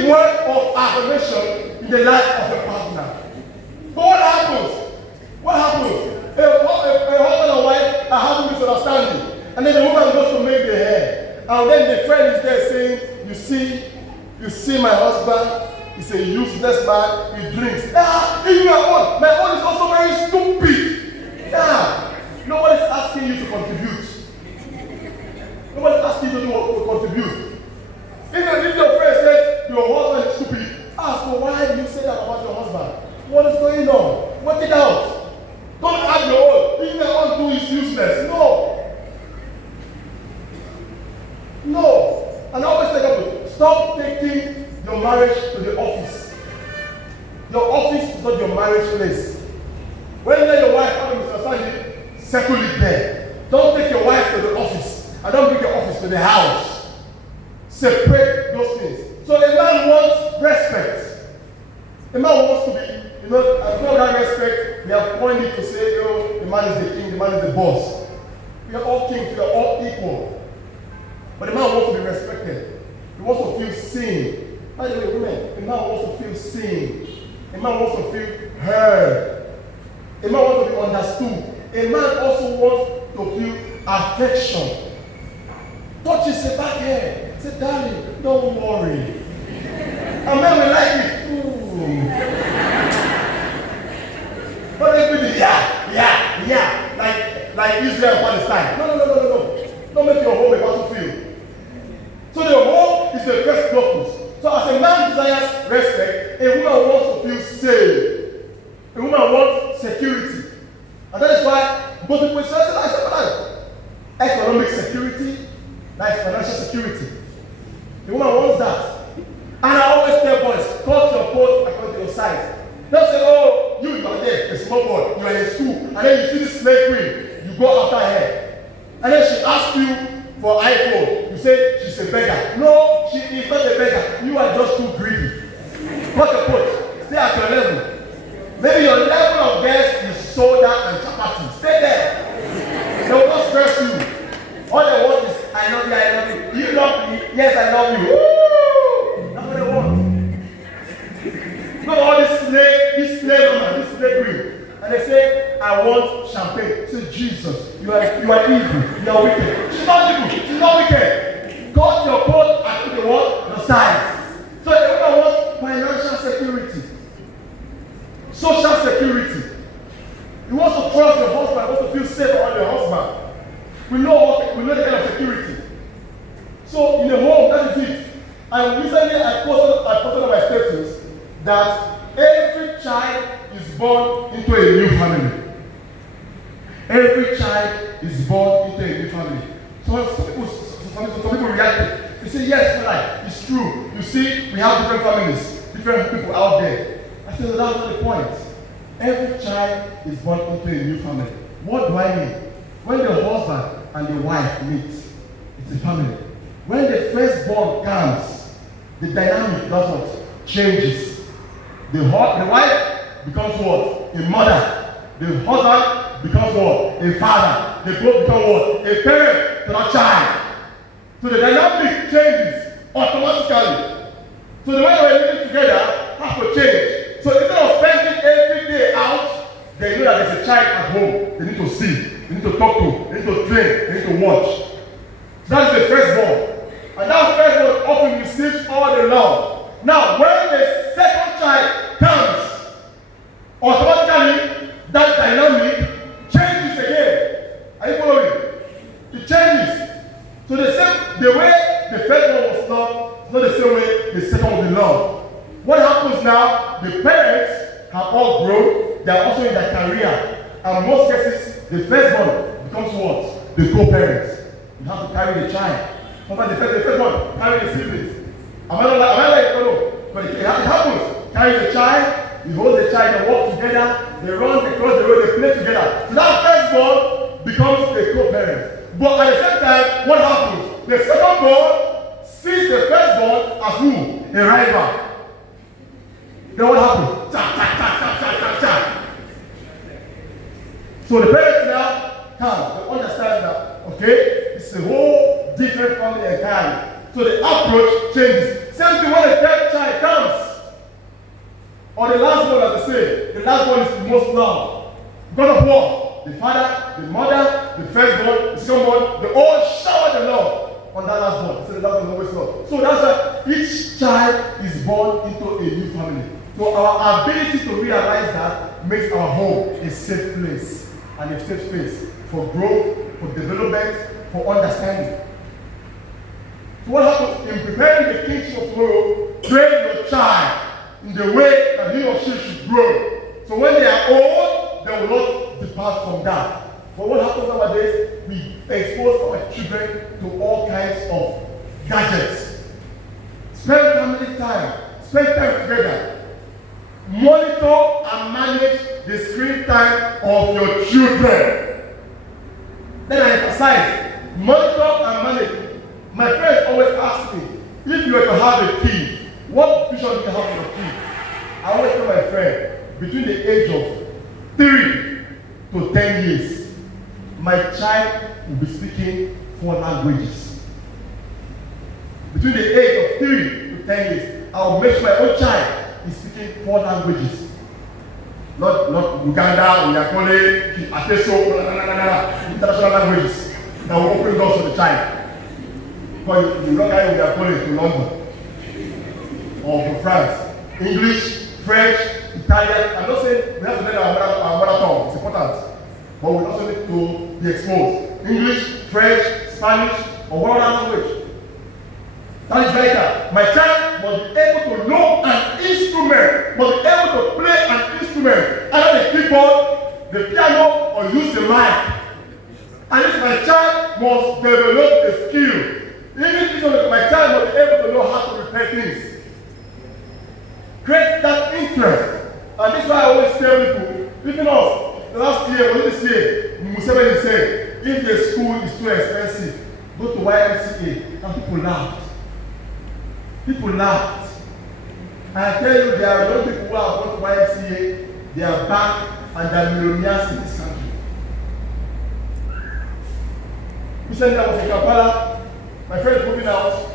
speak word of affirmation in the life of a partner. But what happens? What happens? A husband and wife are having misunderstanding, and then the woman goes to make the hair, and then the friend is there saying, you see my husband, he's a useless man, he drinks. Even my own is also very stupid. Nobody's asking you to contribute. Nobody's asking you to contribute. Even if your friend says your husband is stupid, ask, well, why do you say that about your husband? What is going on? Work it out. Don't add your own. Even your own too is useless. No. And I always tell people, stop taking your marriage to the office. Your office is not your marriage place. When your wife has a misunderstanding, settle it there. Don't take your wife to the office. And don't bring your office to the house. Separate those things. So a man wants respect. A man wants to be, as well as respect, we have pointed to say, the man is the king, the man is the boss. We are all kings, we are all equal. But the man wants to be respected. He wants to feel seen. By the way, women, a man wants to feel seen. A man wants to feel heard. A man wants to be understood. A man also wants to feel affection. Touch his back hair. Say, darling, don't worry. A man will like it. But everybody, like Israel and Palestine. No. Don't make your home a battlefield. So the home is the first focus. So as a man desires respect, a woman wants to feel safe. A woman wants security. And that is why both people say, economic security, like financial security. The woman wants that. And I always tell boys, cut your coat according to your size. Don't say, you are there, a small boy, you are in school, and then you see this slave queen, you go after her. And then she asks you for iPhone. You say she's a beggar. No, she is not a beggar. You are just too greedy. Cut your coat. Stay at your level. Maybe your level of gas is soda and chapati. Stay there. They will not stress you. All they want is, I love you. You love me. Yes, I love you. Woo! That's what they want. Not all this slave queen. And they say, I want champagne. Say, Jesus, you are evil. You are wicked. She's not evil. She's not wicked. Cut your coat and put the what? Your size. So everyone wants financial security. Social security. You want to trust your husband. You want to feel safe around your husband. We know the kind of security. So in the home, that is it. And recently I posted on my status that every child is born into a new family. Every child is born into a new family. So some people reacted. They say, yes, right, it's true. You see, we have different families, different people out there. I said, that's not the point. Every child is born into a new family. What do I mean? When the husband and the wife meet, it's a family. When the firstborn comes, the dynamic does what? Changes. The wife becomes what? A mother. The husband becomes what? A father. They both become what? A parent to that child. So the dynamic changes automatically. So the way they were living together has to change. So instead of spending every day out, they know that there's a child at home. They need to see, they need to talk to, they need to train, they need to watch. So that is the firstborn. And that firstborn often receives all the love. Now, when the second child comes, automatically that dynamic changes again. Are you following? It changes. So the way the first one was loved is not the same way the second will be loved. What happens now? The parents have all grown. They are also in their career. And in most cases, the firstborn becomes what? The co-parents. You have to carry the child. Sometimes the firstborn carry the siblings. Am I like, no. But it happens. Carry the child, you hold the child, they walk together, they run across the road, they play together. So that firstborn becomes a co-parent. But at the same time, what happens? The secondborn sees the firstborn as who? A rival. Then what happens? So the parents now come, they understand that, okay, it's a whole different family entirely. So the approach changes. Same thing when the third child most love. Because of what? The father, the mother, the firstborn, the secondborn, they all shower the love on that last born. So that was always love. So that's why each child is born into a new family. So our ability to realize that makes our home a safe place and a safe space for growth, for development, for understanding. So what happens in preparing the kingship of tomorrow? Train your child in the way that he or she should grow. So when they are old, they will not depart from that. But what happens nowadays? We expose our children to all kinds of gadgets. Spend family time. Spend time together. Monitor and manage the screen time of your children. Then I emphasize, monitor and manage. My friends always ask me, if you were to have a kid, what vision do you have for your kid? I always tell my friend, between the age of 3 to 10 years, my child will be speaking 4 languages. Between the age of 3 to 10 years, I will make sure my own child is speaking 4 languages. Not Uganda, Uyakole, Ateso, international languages that will open doors for the child. Because you don't carry Uyakole to London or to France. English, French, Italian. I'm not saying we have to learn our mother tongue, it's important. But we also need to be exposed. English, French, Spanish, or whatever language. That is vital. My child must be able to know an instrument, must be able to play an instrument, either the keyboard, the piano, or use the mic. And if my child must develop a skill, even if my child must be able to know how to repair things. Create that interest. And this is why I always tell people, even us, last year, or this year, Museveni said, if the school is too expensive, go to YMCA. And people laughed. People laughed. And I tell you, there are a lot of people who have gone to YMCA, they are back and they are millionaires in this country. Recently, I was in Kampala. My friend is moving out.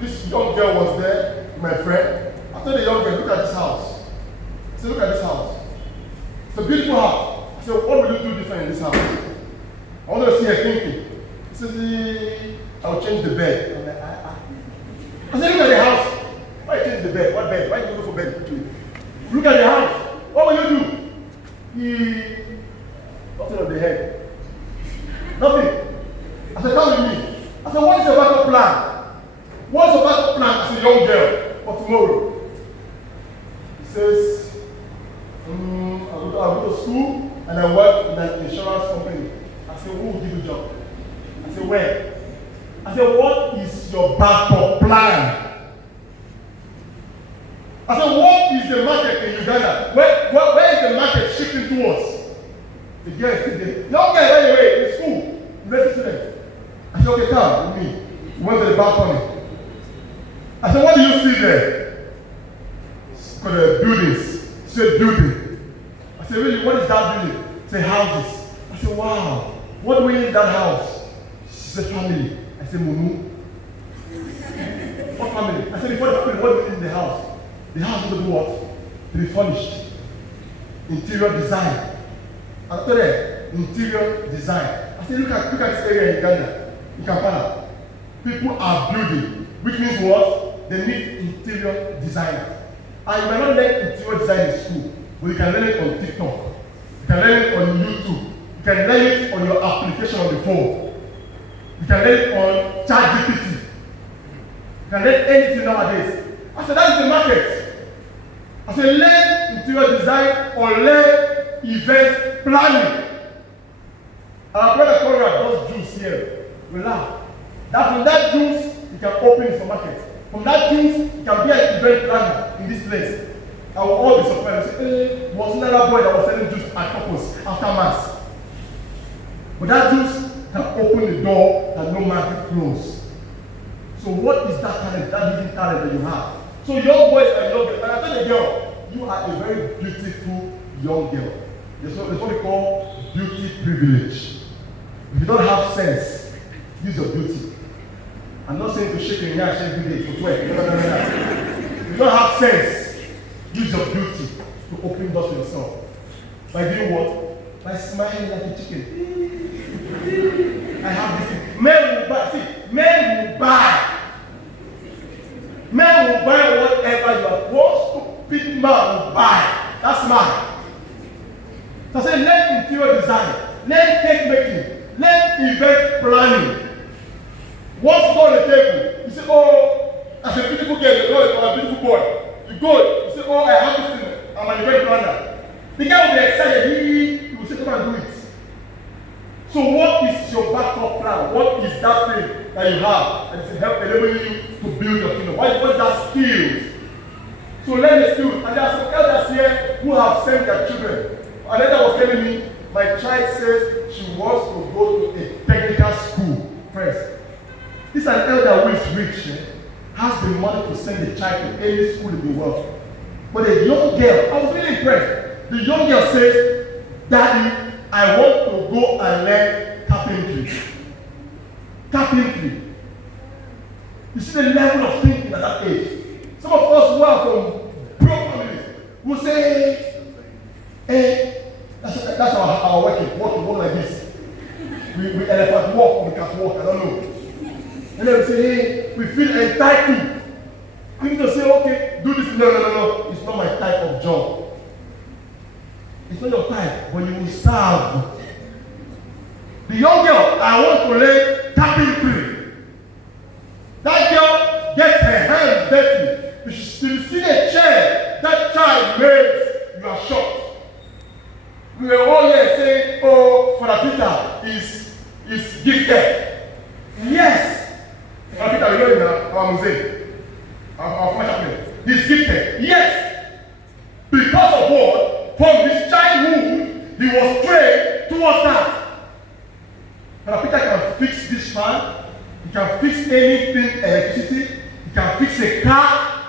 This young girl was there, my friend. I told the young girl, look at this house. I said, look at this house. It's a beautiful house. I said, what will you do different in this house? I wanted to see her thinking. He said, I'll change the bed. I'm like, I said, look at the house. Why change the bed? What bed? Why did you go for bed quickly? Look at the house. What will you do? Nothing on the head. Nothing. I said, come with me. I said, what is your backup plan? What's your backup plan as a young girl for tomorrow? He says, I'll go to school and I work in an insurance company. I said, who will give you a job? I said, where? I said, what is your backup plan? I said, what is the market in Uganda? Where is the market shifting towards? The girl is still there. Young girl, anyway, in school, university student. I said, okay, come with me. We went to the balcony. I said, what do you see there? It's called buildings. She said, building. I said, really, what is that building? She said, houses. I said, wow. What do we need in that house? She said, family. I said, Mumu. What family? I said, before the family, what do we need in the house? The house will do what? To be furnished. Interior design. I told her, interior design. I said, look at this area in Uganda, in Kampala. People are building, which means what? They need interior designers. And you might not learn interior design in school, but you can learn it on TikTok. You can learn it on YouTube. You can learn it on your application on the phone. You can learn it on ChatGPT. You can learn anything nowadays. I said, that is the market. I said, learn interior design or learn event planning. Our brother Conrad does juice here. We laugh. That from that juice, you can open the market. From that juice, you can be an event planner in this place. I will all be surprised. Say, was another boy that was selling juice at Corpus after mass. But that juice can open the door that no man can close. So what is that talent, that hidden talent that you have? So young boys and young girls, and I tell the girl, you are a very beautiful young girl. There's what we call beauty privilege. If you don't have sense, use your beauty. I'm not saying to shake your hair every day for 12. No. If you don't have sense, use your beauty to open doors for yourself. By doing what? By smiling like a chicken. I have this thing. Men will buy. See, men will buy. Men will buy whatever you are. What stupid man will buy? That's man. So I say, learn interior design, learn cake making, learn event planning. Once you go on the table, you say, oh, as a beautiful girl, you go, or a beautiful boy. You go, you say, oh, I have this thing, I'm an event planner. The guy will be excited, he will say, come and do it. So what is your backup plan? What is that thing that you have that is help enable you to build your kingdom? What is that skills? So learn the skills. And there are some elders here who have sent their children. Another was telling me, my child says she wants to go to a technical school first. This is an elder who is rich, has the money to send the child to any school in the world. But the young girl, I was really impressed. The young girl says, Daddy, I want to go and learn carpentry. Carpentry. You see the level of thinking at that age. Some of us who are from poor families will say, that's our working. Walk like this. We elephant walk, we can't walk, I don't know. And then we say, hey, we feel entitled. You need to say, okay, do this. No. It's not my type of job. It's not your type, but you will starve. The young girl, I want to learn carpentry. That girl gets her hands dirty. You should see the chair that child makes, you are shocked. We were all here saying, oh, Father Peter is gifted. Yes. Father Peter, you know in our museum, our chaplain. He's gifted. Yes. Because of what? From his childhood, he was trained towards that. Father Peter can fix this fan. He can fix anything, electricity. He can fix a car.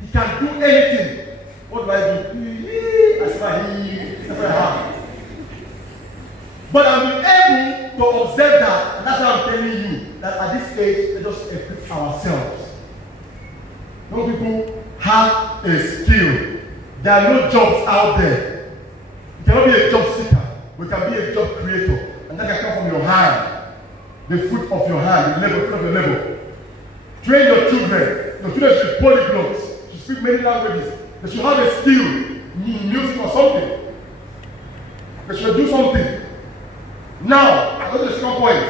He can do anything. What do I do? That's what I have. But I'm able to observe that, and that's why I'm telling you that at this age, let us equip ourselves. No people have a skill. There are no jobs out there. You cannot be a job seeker. We can be a job creator, and that can come from your hand, the fruit of your hand, the fruit of your labor. Train your children. Your children should be polyglots. Should speak many languages. They should have a skill, music or something. They should do something. Now, I go to the second point.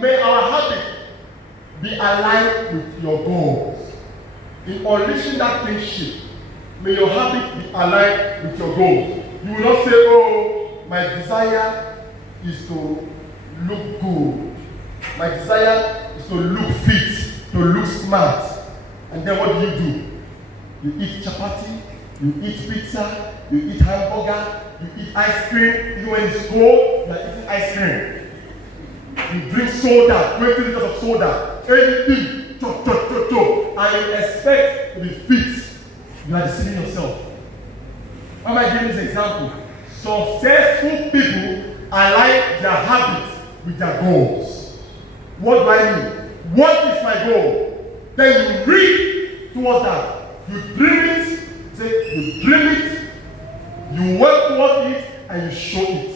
May our habit be aligned with your goals. In unleashing that kingship, may your habit be aligned with your goals. You will not say, oh, my desire is to look good. My desire is to look fit, to look smart. And then what do? You eat chapati, you eat pizza, you eat hamburger, you eat ice cream. Even when it's cold, you are eating ice cream. You drink soda, 20 liters of soda, anything, and you expect to be fit. You are deceiving yourself. Why am I giving this example? Successful people align their habits with their goals. What do I mean? What is my goal? Then you read towards that. You dream it, you work towards it, and you show it.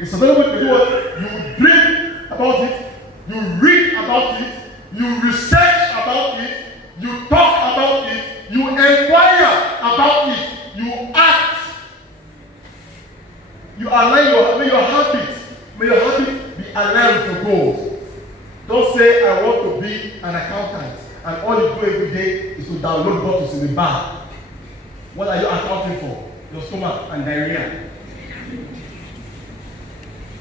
It's available to do what? You dream about it, you read about it, you research about it, you talk about it, you inquire about it, you act. You align your habits. May your habits be aligned with your goals. Don't say, I want to be an accountant, and all you do every day is to download bottles in the bar. What are you accounting for? Your stomach and diarrhea.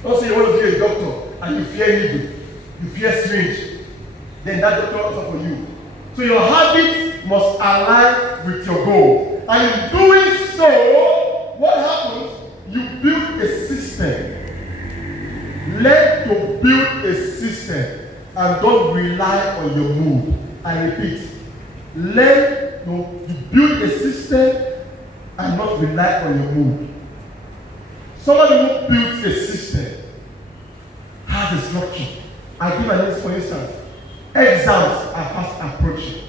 Don't say you want to be a doctor and you fear needle, you fear syringe. Then that doctor is not for you. So your habits must align with your goal. And in doing so, what happens? You build a system. Learn to build a system and don't rely on your mood. I repeat, learn to build a system and not rely on your mood. Somebody who builds a system has a structure. I give an instance, for instance. Exams are fast approaching.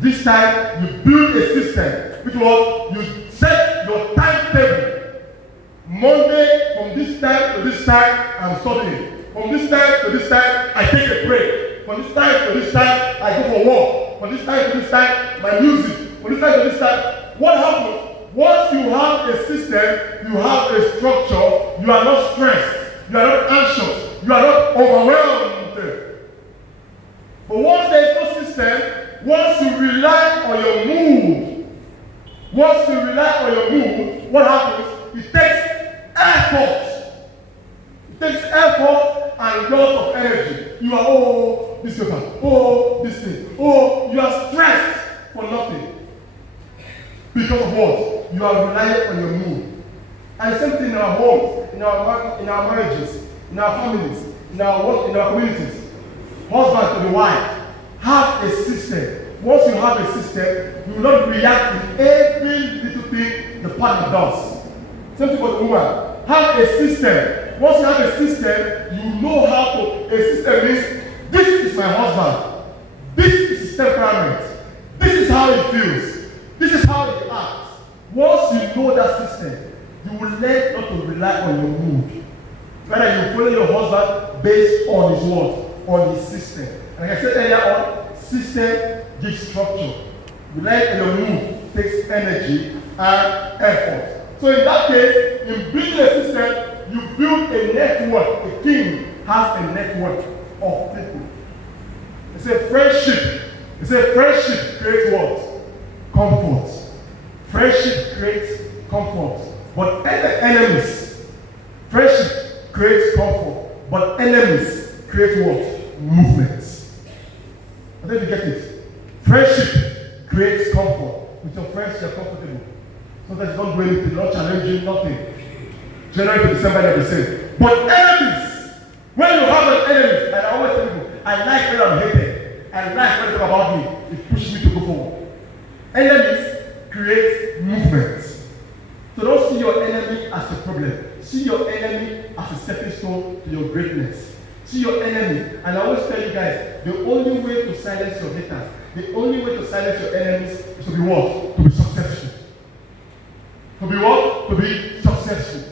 This time, you build a system, which was you set I'm studying. From this time to this time, I take a break. From this time to this time, I go for walk. From this time to this time, my music. From this time to this time, what happens? Once you have a system, you have a structure, you are not stressed, you are not anxious, you are not overwhelmed. But once there is no system, once you rely on your mood, what happens? It takes effort. It takes effort and lots of energy. You are, this paper, this thing, you are stressed for nothing. Because of what? You are relying on your mood. And the same thing in our homes, in our marriages, in our families, in our work, in our communities. Husband to the wife, have a system. Once you have a system, you will not react to every little thing the partner does. Same thing for the woman. Have a system. Once you have a system, you know how to. A system means this is my husband. This is his temperament. This is how he feels. This is how he acts. Once you know that system, you will learn not to rely on your mood. Rather, you follow your husband based on his word, on his system. And like I said earlier on, system gives structure. Relying on your mood takes energy and effort. So in that case, in building a system, you build a network. A king has a network of people. It's a friendship. It's a friendship creates what? Comfort. Friendship creates comfort. But enemies. Friendship creates comfort. But enemies create what? Movements. I think you get it. Friendship creates comfort. With your friends, you're comfortable. Sometimes you don't do anything, not challenging, nothing. January to December, they're the same. But enemies, when you have an enemy, and I always tell people, I like when I'm hated. I like when they talk about me. It pushes me to go forward. Enemies create movements. So don't see your enemy as a problem. See your enemy as a stepping stone to your greatness. See your enemy. And I always tell you guys, the only way to silence your haters, the only way to silence your enemies is to be what? To be successful. To be what? To be successful.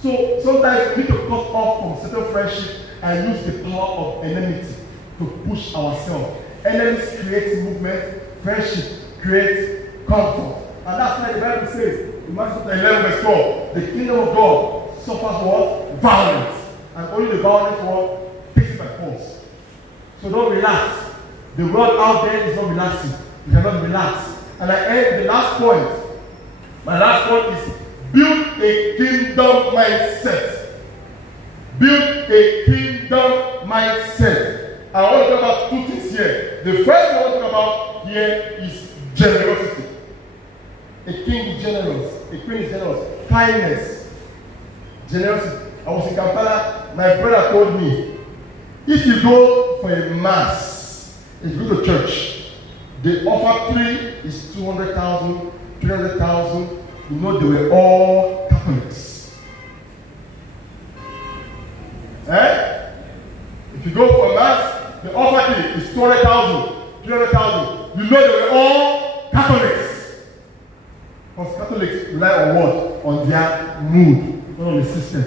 So sometimes we need to cut off from certain friendship and use the power of enmity to push ourselves. Enemies create movement, friendship creates comfort. And that's why the Bible says, in Matthew 11 verse 4, the kingdom of God suffers what? Violence. And only the violent one takes it by force. So don't relax. The world out there is not relaxing. You cannot relax. And I end the last point. My last point is build a kingdom mindset. Build a kingdom mindset. I want to talk about two things here. The first I want to talk about here is generosity. A king is generous. A queen is generous. Kindness. Generosity. I was in Kampala. My brother told me, if you go for a mass, if you go to church, the offer 3 is 200,000, 300,000. You know they were all Catholics. If you go for a mass, the offer 3 is 200,000, 300,000. You know they were all Catholics. Because Catholics rely on what? On their mood, not on the system.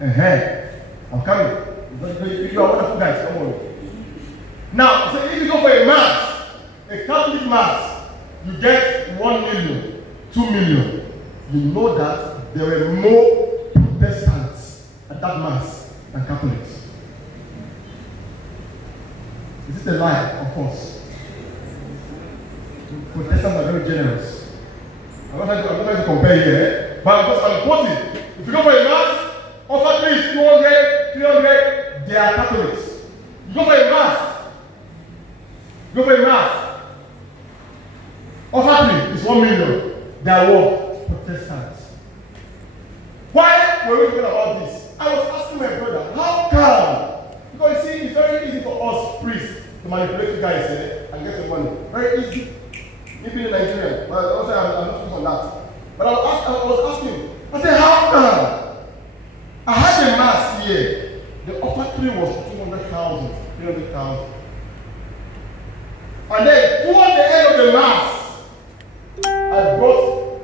I'm coming. You are wonderful guys, come on. Now, so if you go for a mass, a Catholic mass, you get 1 million, 2 million. You know that there were more Protestants at that mass than Catholics. Is it a lie? Of course. Protestants are very generous. I'm not trying to compare here, but I'm quoting. If you go for a mass, offer 3 is 200, 300, they are Catholics. You go for a mass. Offer 3 is 1 million. They are what? Protestants. Why were we talking about this? I was asking my brother, how come? Because you see, it's very easy for us priests to manipulate you guys and get the money. Very easy. Maybe in Nigeria, but also I'm not focused on that. But I was asking, I said, how come? I had a mass here. The offer 3 was 200,000, 300,000. And then towards the end of the mass, I brought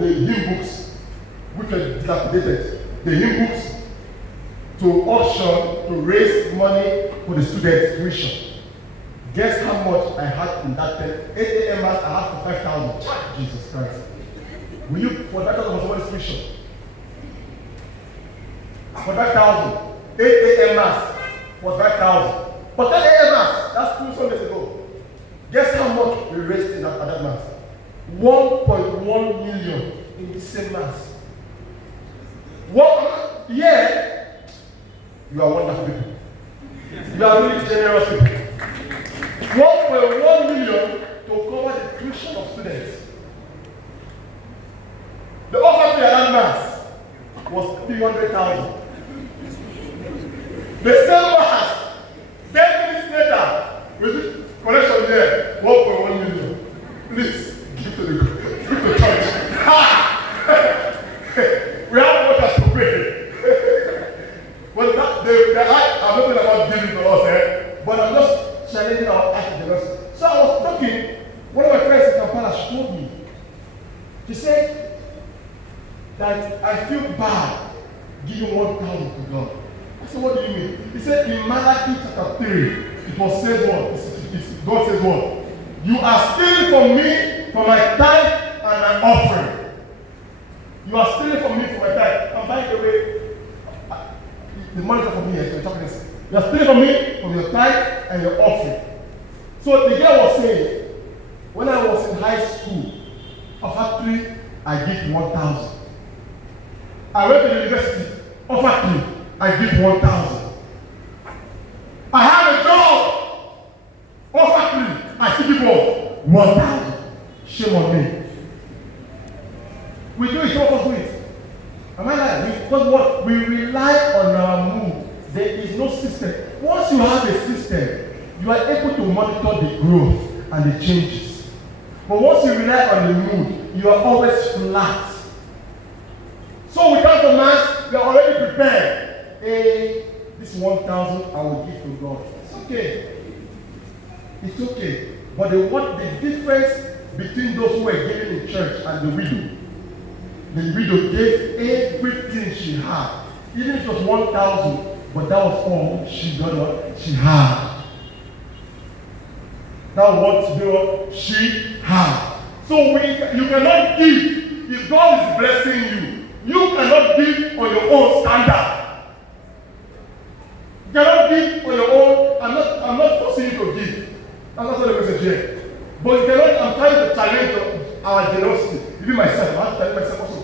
the hymn books, which were dilapidated. the hymn books, to auction, to raise money for the students' tuition. Guess how much I had in that 8 a.m. mass? I had for 5,000. Jesus Christ. Will you, for that was somebody's tuition? For 5,000. 8 a.m. mass was 5,000. But 10 a.m. mass, that's 2 Sundays ago. Guess how much we raised in at that mass? 1.1 million in the same mass. What? Yeah. You are wonderful people. You are really generous people. 1.1 million to cover the tuition of students. The offer to at mass was 300,000. The same mass, 10 minutes later, with collection there, 1.1 million. Please give to the church. We have workers to pay. Well, I'm not talking about giving to us, but I'm just challenging our academics. So I was talking, one of my friends in Kampala, she told me, she said that I feel bad giving 1,000 to God. I said, what do you mean? He said in Malachi chapter 3, it was said what? God says what? You are stealing from me for my tithe and my offering. You are stealing from me for my tithe. And by the way, the money is not from me, so you're talking this. You are stealing from me from your tithe and your offering. So the girl was saying, when I was in high school, offer 3, I give 1,000. I went to the university, offer 3, I give 1,000. I have a job, offer 3, I still give 1,000. Shame on me. We do it, all of us do it. Am I right? Because what? We rely on our mood. There is no system. Once you have a system, you are able to monitor the growth and the changes. But once you rely on the mood, you are always flat. So we come to mass, we are already prepared. Hey, this 1,000 I will give to God. It's okay. It's okay. But the difference between those who were giving in church and the widow gave everything she had. Even if it was 1,000, but that was all she got. She had. That was what she had. So you cannot give if God is blessing you. You cannot give on your own standard. You cannot give on your own. I'm not forcing you to give. That's not the message here. But you cannot. I'm trying to challenge our generosity. Even myself, I have to challenge myself also.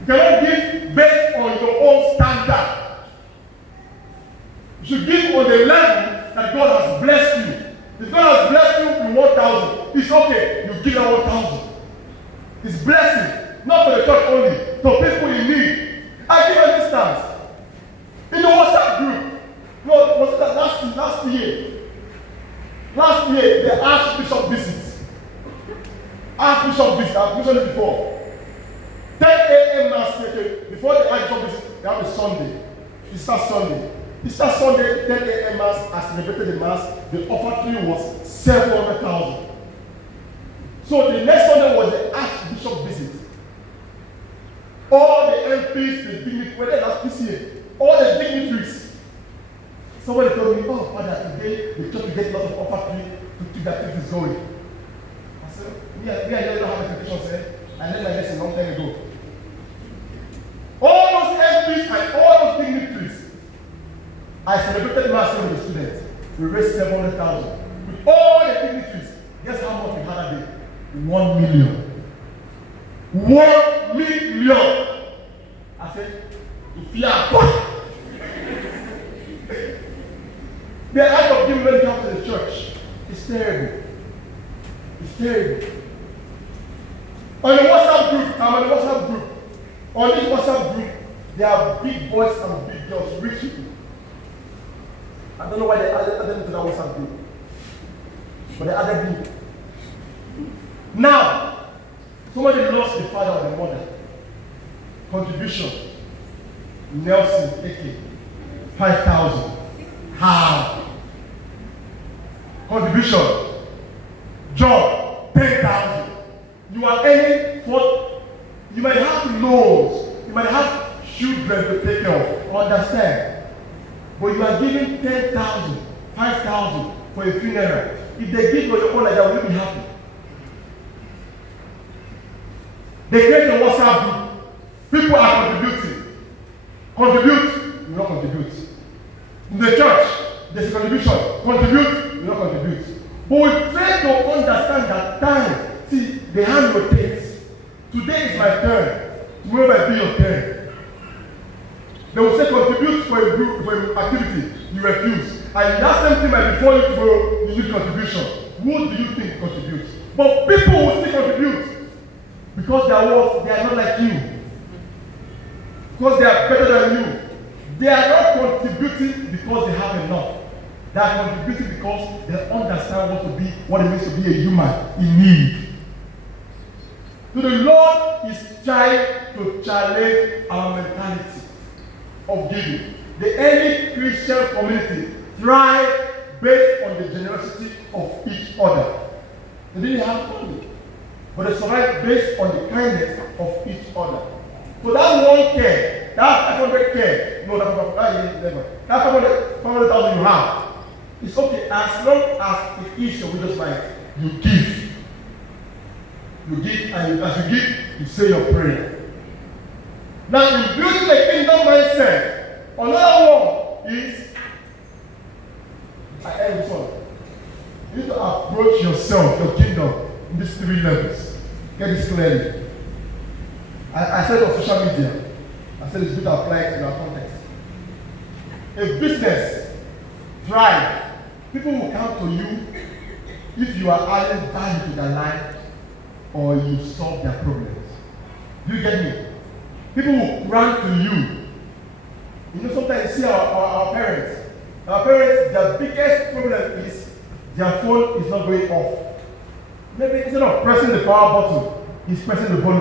You cannot give based on your own standard. You should give on the level that God has blessed you. If God has blessed you in 1,000, it's okay. You give that 1,000. It's blessing, not to the church only, to people in need. I give an instance. In the WhatsApp group, was that last year? Last year, the Archbishop visits. Archbishop visits. I've mentioned it before. 10 a.m. mass before the Archbishop visit, they have a Sunday. Easter Sunday. Easter Sunday, 10 a.m. mass, I celebrated the mass. The offering was 700,000. So the next Sunday was the Archbishop visit. All the MPs, the dignitaries, whether last this year, all the dignitaries. Somebody told me, oh, Father, today the church will get a lot of offering to keep that thing is going. I said, we don't have expectations, eh? I learned my lesson a long time ago. All those MPs and all those dignitaries, I celebrated mass with the students. We raised 700,000. With all the dignitaries, guess how much we had that day? 1 million. 1 million. I said, if you are what? The act of giving when it comes to the church is terrible. It's terrible. On the WhatsApp group, I'm on the WhatsApp group. On this WhatsApp group, there are big boys and big girls, rich people. I don't know why they added them to that WhatsApp group. But they added me. Now, somebody lost the father or the mother. Contribution. Nelson, AK. 5,000. How? Contribution. Job, 10,000. You are earning what? You might have loans. You might have children to take care 5,000 for a funeral. If they give for your own, like that, will you be happy? They create a WhatsApp group. People are contributing. Contribute, you not contribute. In the church, there's a contribution. Contribute, you not contribute. But we fail to understand that time. See, the hand rotates. Today is my turn. Tomorrow might be your turn. They will say contribute for a group, for an activity. You refuse. And that same thing might be for you tomorrow. You need contribution. Who do you think contributes? But people will still contribute. Because their works, they are not like you. Because they are better than you. They are not contributing because they have enough. They are contributing because they understand what it means to be a human in need. So the Lord is trying to challenge our mentality of giving. The early Christian community thrived based on the generosity of each other. They didn't have money, but they survived based on the kindness of each other. So that 1K, that 500K, no, that 500,000 you have, it's okay as long as it is your widow's mind. You give. You give, and as you give, you say your prayer. Now, in building a kingdom mindset, another one is, I end this one. You need to approach yourself, your kingdom, in these 3 levels. Get this clearly. I said on social media, I said it's good to apply it in our context. A business thrive. People will come to you if you are adding value to their life or you solve their problems. Do you get me? People will run to you. You know, sometimes you see our parents. Our parents, their biggest problem is their phone is not going off. Maybe instead of pressing the power button, he's pressing the volume.